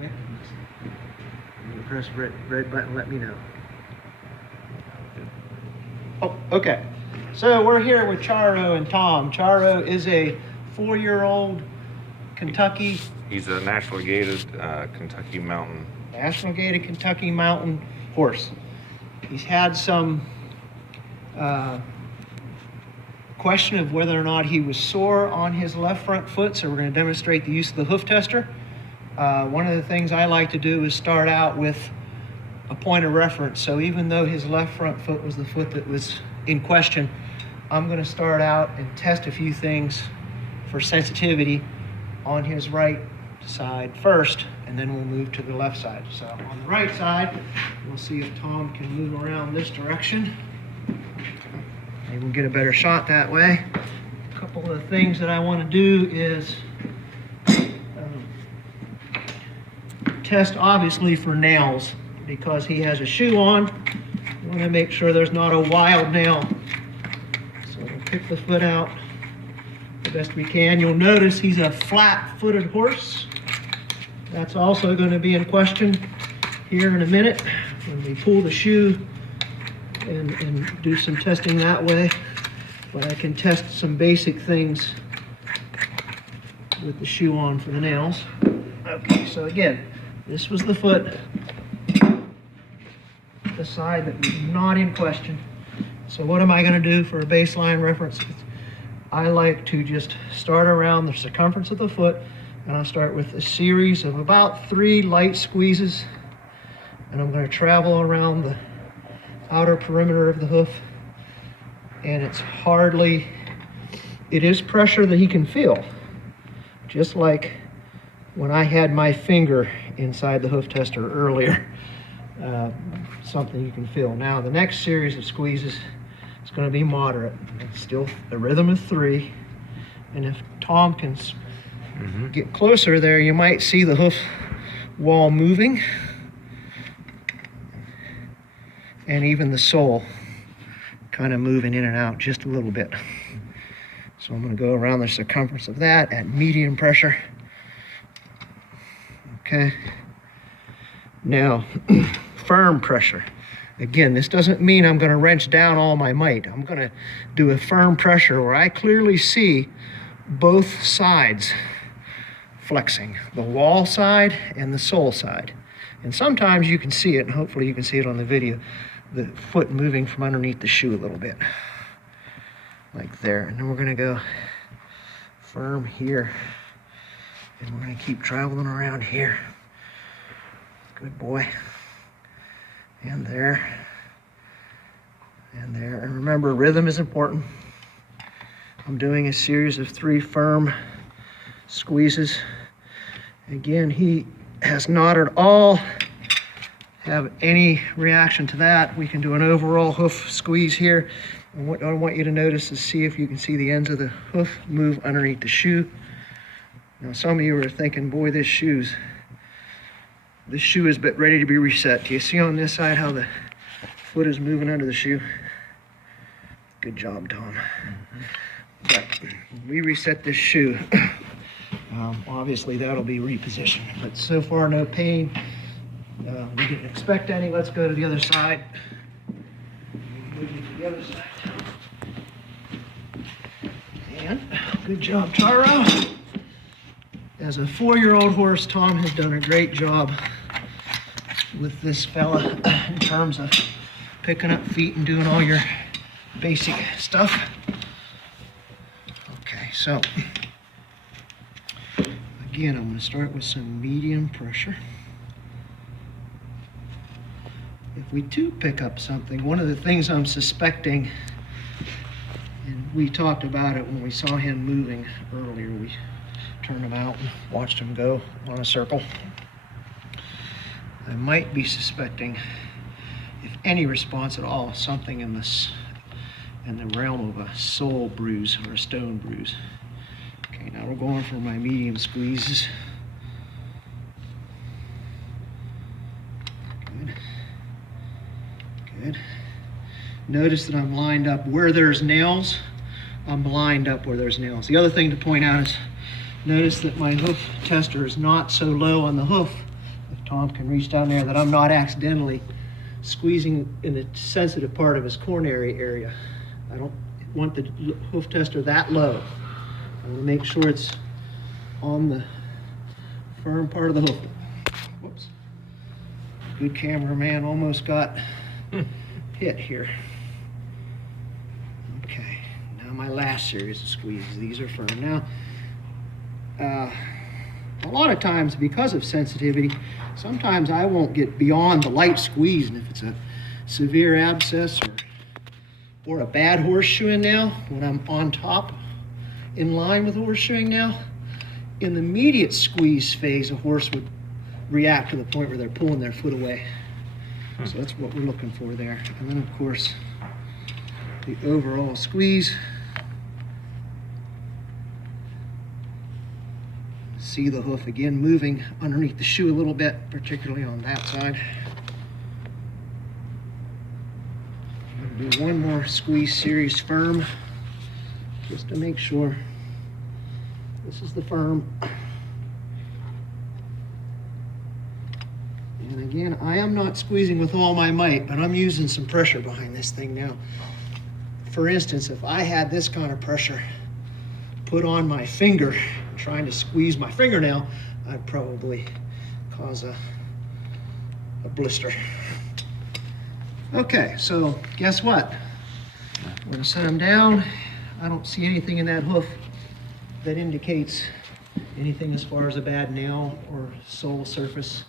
You press red button, let me know. Oh, okay. So we're here with Charo and Tom. Charo is a 4-year-old Kentucky. He's a nationally gated Kentucky Mountain. National gated Kentucky Mountain horse. He's had some question of whether or not he was sore on his left front foot, so we're going to demonstrate the use of the hoof tester. One of the things I like to do is start out with a point of reference. So even though his left front foot was the foot that was in question, I'm going to start out and test a few things for sensitivity on his right side first, and then we'll move to the left side. So on the right side, we'll see if Tom can move around this direction. Maybe we'll get a better shot that way. A couple of things that I want to do is test obviously for nails, because he has a shoe on. We want to make sure there's not a wild nail. So we'll pick the foot out the best we can. You'll notice he's a flat-footed horse. That's also going to be in question here in a minute when we pull the shoe and do some testing that way. But I can test some basic things with the shoe on for the nails. Okay, so again, this was the foot, the side that was not in question. So what am I going to do for a baseline reference? I like to just start around the circumference of the foot, and I'll start with a series of about 3 light squeezes, and I'm going to travel around the outer perimeter of the hoof, and it is pressure that he can feel, just like when I had my finger inside the hoof tester earlier. Something you can feel. Now the next series of squeezes is going to be moderate. It's still a rhythm of 3, and if Tom can get closer there, you might see the hoof wall moving, and even the sole kind of moving in and out just a little bit. So I'm going to go around the circumference of that at medium pressure. Okay. Now, firm pressure. Again, this doesn't mean I'm going to wrench down all my might. I'm going to do a firm pressure where I clearly see both sides flexing, the wall side and the sole side. And sometimes you can see it, and hopefully you can see it on the video, the foot moving from underneath the shoe a little bit, like there. And then we're going to go firm here, and we're going to keep traveling around here. Good boy. And there. And there. And remember, rhythm is important. I'm doing a series of 3 firm squeezes. Again, he has not at all have any reaction to that. We can do an overall hoof squeeze here. And what I want you to notice is see if you can see the ends of the hoof move underneath the shoe. Now, some of you are thinking, boy, this shoe is about ready to be reset. Do you see on this side how the foot is moving under the shoe? Good job, Tom. But when we reset this shoe, obviously that'll be repositioned. But so far, no pain. We didn't expect any. Let's go to the other side. Move you to the other side. And good job, Charo. As a 4-year-old horse, Tom has done a great job with this fella in terms of picking up feet and doing all your basic stuff. Okay, so again, I'm going to start with some medium pressure. If we do pick up something, one of the things I'm suspecting, and we talked about it when we saw him moving earlier, we turned him out and watched him go on a circle. I might be suspecting, if any response at all, something in the realm of a sole bruise or a stone bruise. Okay, now we're going for my medium squeezes. Good. Good. Notice that I'm lined up where there's nails. I'm lined up where there's nails. The other thing to point out is notice that my hoof tester is not so low on the hoof Tom can reach down there, that I'm not accidentally squeezing in the sensitive part of his coronary area. I don't want the hoof tester that low. I want to make sure it's on the firm part of the hoof. Whoops. Good cameraman almost got hit here. Okay, now my last series of squeezes. These are firm. Now, a lot of times, because of sensitivity, sometimes I won't get beyond the light squeeze, and if it's a severe abscess or a bad horseshoeing nail, when I'm on top in line with horseshoeing nail, in the immediate squeeze phase, a horse would react to the point where they're pulling their foot away. So that's what we're looking for there. And then, of course, the overall squeeze. See the hoof again moving underneath the shoe a little bit, particularly on that side. I'm going to do one more squeeze series firm, just to make sure this is the firm. And again, I am not squeezing with all my might, but I'm using some pressure behind this thing now. For instance, if I had this kind of pressure put on my finger, trying to squeeze my fingernail, I'd probably cause a blister. Okay, so guess what? I'm going to set them down. I don't see anything in that hoof that indicates anything as far as a bad nail or sole surface.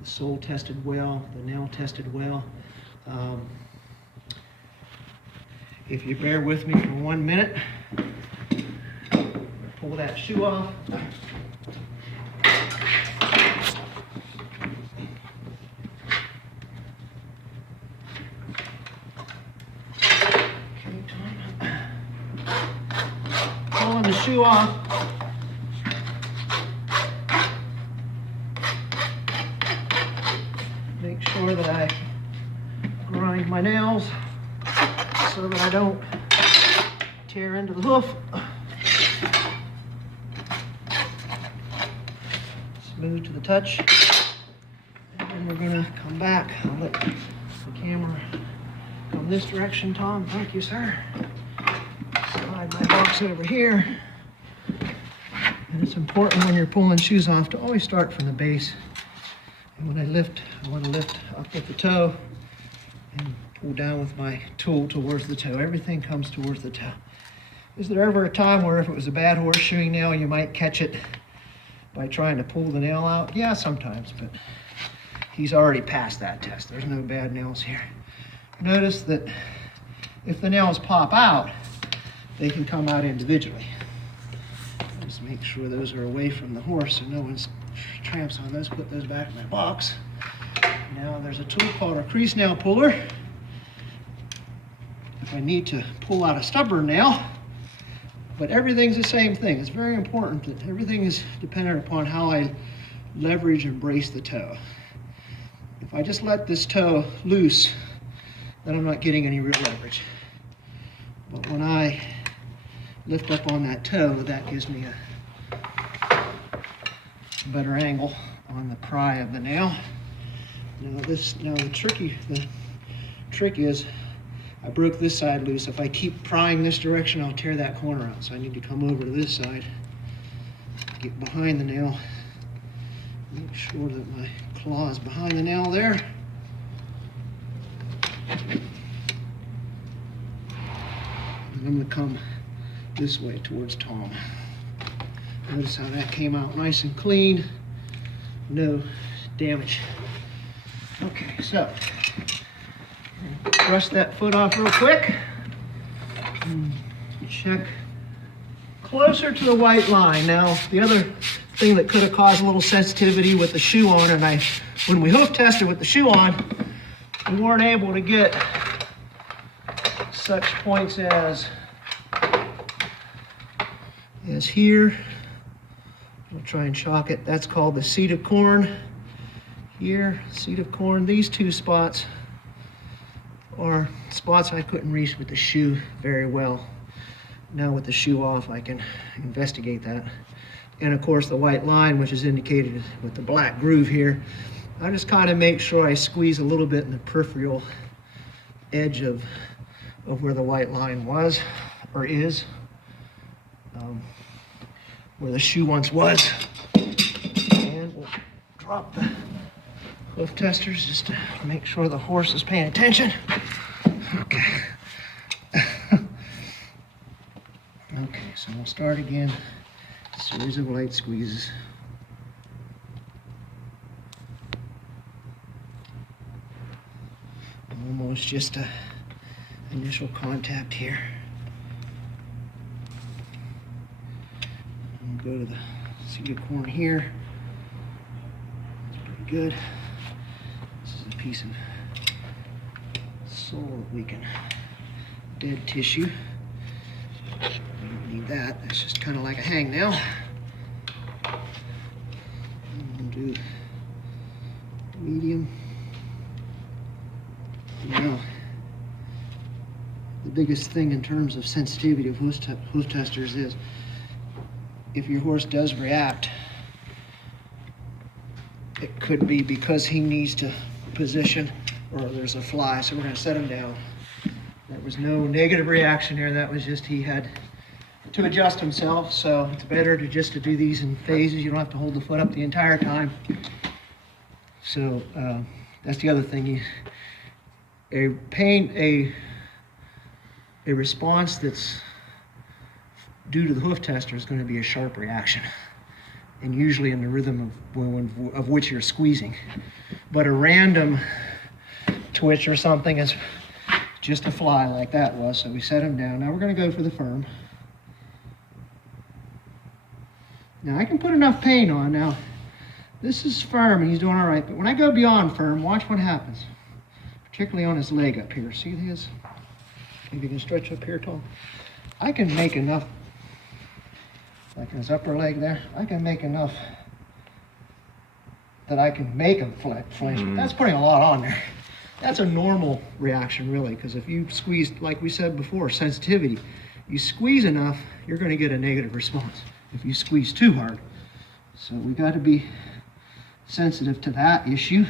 The sole tested well, the nail tested well. If you bear with me for 1 minute, pull that shoe off. Okay, Tom. Pulling the shoe off. Make sure that I grind my nails so that I don't tear into the hoof. Smooth to the touch. And then we're gonna come back. I'll let the camera come this direction, Tom. Thank you, sir. Slide my box over here. And it's important when you're pulling shoes off to always start from the base. And when I lift, I want to lift up with the toe and pull down with my tool towards the toe. Everything comes towards the toe. Is there ever a time where if it was a bad horseshoeing nail, you might catch it by trying to pull the nail out? Yeah, sometimes, but he's already passed that test. There's no bad nails here. Notice that if the nails pop out, they can come out individually. Just make sure those are away from the horse so no one's tramps on those. Put those back in my box. Now there's a tool called a crease nail puller. If I need to pull out a stubborn nail, but everything's the same thing. It's very important that everything is dependent upon how I leverage and brace the toe. If I just let this toe loose, then I'm not getting any real leverage. But when I lift up on that toe, that gives me a better angle on the pry of the nail. Now the trick is I broke this side loose. If I keep prying this direction, I'll tear that corner out. So I need to come over to this side, get behind the nail, make sure that my claw is behind the nail there. And I'm going to come this way towards Tom. Notice how that came out nice and clean, no damage. Okay, so brush that foot off real quick. And check closer to the white line. Now, the other thing that could have caused a little sensitivity with the shoe on, and when we hoof tested with the shoe on, we weren't able to get such points as here. I'll try and chalk it. That's called the seat of corn. Here, seat of corn. These two spots are spots I couldn't reach with the shoe very well. Now with the shoe off, I can investigate that. And of course the white line, which is indicated with the black groove here, I just kind of make sure I squeeze a little bit in the peripheral edge of where the white line was or is, where the shoe once was. And we'll drop the hoof testers just to make sure the horse is paying attention. Okay. Okay, so we'll start again. A series of light squeezes. Almost just a initial contact here. And go to the seat corner here. That's pretty good. This is a piece of sole that we can, dead tissue. We don't need that. That's just kind of like a hangnail. And we'll do medium. Now, the biggest thing in terms of sensitivity of hoof testers is if your horse does react, it could be because he needs to position or there's a fly, so we're going to set him down. There was no negative reaction there. That was just he had to adjust himself, so it's better to do these in phases. You don't have to hold the foot up the entire time. So that's the other thing. A response that's due to the hoof tester is going to be a sharp reaction, and usually in the rhythm of which you're squeezing. But a random twitch or something is just a fly like that was, so we set him down. Now we're going to go for the firm. Now I can put enough pain on. Now this is firm and he's doing all right, but when I go beyond firm, watch what happens. Particularly on his leg up here. See his? Maybe you can stretch up here, Tom. I can make enough, like his upper leg there, I can make enough that I can make him flinch. But that's putting a lot on there. That's a normal reaction, really, because if you squeeze, like we said before, sensitivity, you squeeze enough, you're going to get a negative response if you squeeze too hard. So we got to be sensitive to that issue.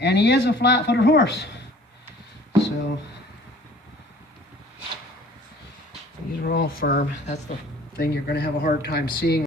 And he is a flat-footed horse. So these are all firm. That's the thing you're going to have a hard time seeing.